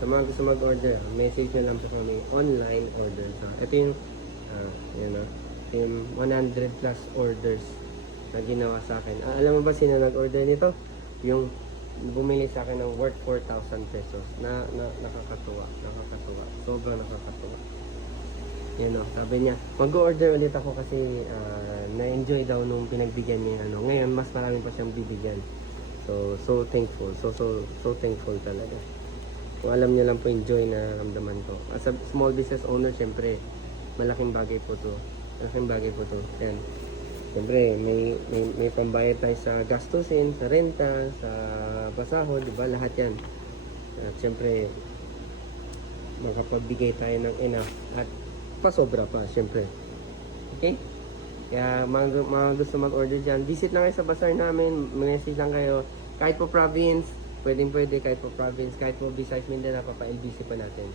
Sa mga gusto mag-order, message na lang po kami online order. So, ito yung, yun o, yung 100 plus orders na ginawa sa akin. Alam mo ba sino nag-order nito? Yung bumili sa akin ng worth 4,000 pesos na nakakatuwa. Sobrang nakakatuwa. Yun o, sabi niya, mag-order ulit ako kasi na-enjoy daw nung pinagbigyan niya yung ano. Ngayon, mas marami pa siyang bibigyan. So thankful. So thankful talaga. Kung alam niyo lang po yung joy na ramdaman ko. As a small business owner, syempre, malaking bagay po to. Yan. Syempre, may pambayad tayo sa gastusin, sa renta, sa pasahod, di ba? Lahat yan. At syempre, makapagbigay tayo ng enough at pasobra pa, syempre. Okay? Kaya mga gusto mag-order dyan, visit lang kayo sa bazaar namin, message lang kayo. Kahit po province, pwede kahit po province, kahit po Visayas, Mindanao, papa-LBC pa natin.